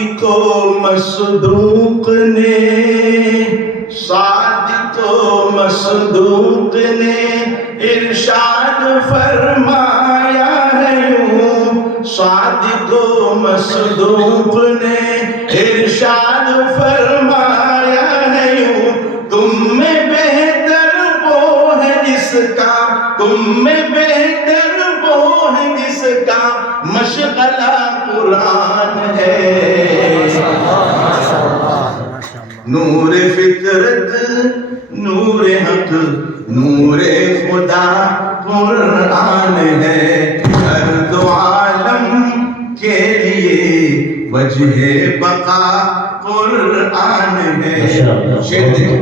صادق و مصدوق نے، صادق و مصدوق نے ارشاد فرمایا ہے یوں، صادق و مصدوق نے ارشاد فرمایا ہے یوں، تم میں بہتر وہ ہے جس کا، تم میں بہتر وہ ہے جس کا مشغلہ قرآن ہے۔ نور فطرت نور حق نور خدا قرآن ہے، ہر دو عالم کے لیے وجہ بقا قرآن ہے۔ شعر دیکھو،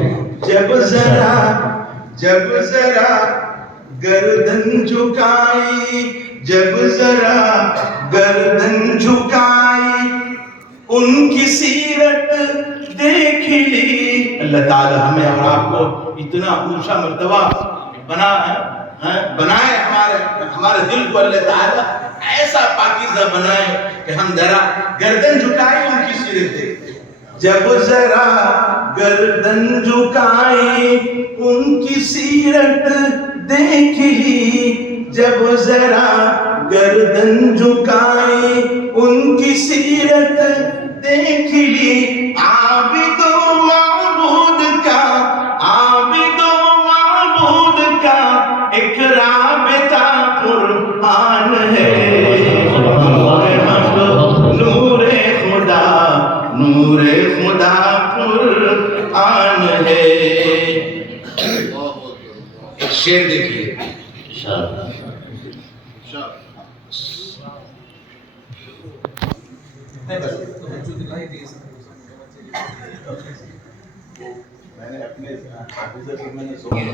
جب ذرا گردن جھکائی، جب ذرا گردن جھکائی ان کی سیرت دیکھ لی۔ اللہ تعالی ہمیں اور آپ کو اتنا اونچا مرتبہ بنائے، ہمارے دل کو اللہ تعالی ایسا پاکیزہ بنائے کہ ہم ذرا گردن جھکائے ان کی سیرت دیکھ لیں۔ جب ذرا گردن جھکائی ان کی سیرت دیکھ لی، جب ذرا گردن جھکائی ان کی سیرت دیکھ لی، عابد و معبود کا، عابد و معبود کا ایک رابطہ قرآن ہے۔ نور خدا نور خدا قرآن ہے۔ ایک شعر دیکھیے،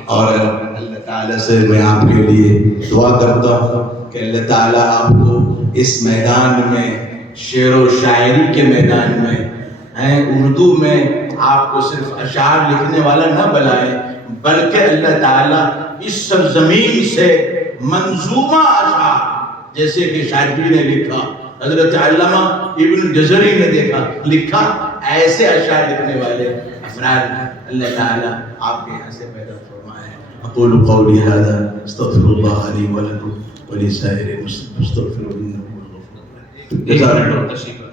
اور اللہ تعالیٰ سے میں آپ کے لیے دعا کرتا ہوں کہ اللہ تعالیٰ آپ کو اس میدان میں، شعر و شاعری کے میدان میں، اردو میں آپ کو صرف اشعار لکھنے والا نہ بنائے، بلکہ اللہ تعالیٰ اس سرزمین سے منظومہ اشعار، جیسے کہ شاعری نے لکھا، حضرت علامہ ابن جزری نے لکھا، ایسے اشعار لکھنے والے افراد اللہ تعالیٰ آپ کے یہاں سے پیدا فرمائے۔ اقول قولی ھذا استغفر اللہ لی ولکم ولسائر المسلمین استغفروہ انہ هو الغفور الرحیم۔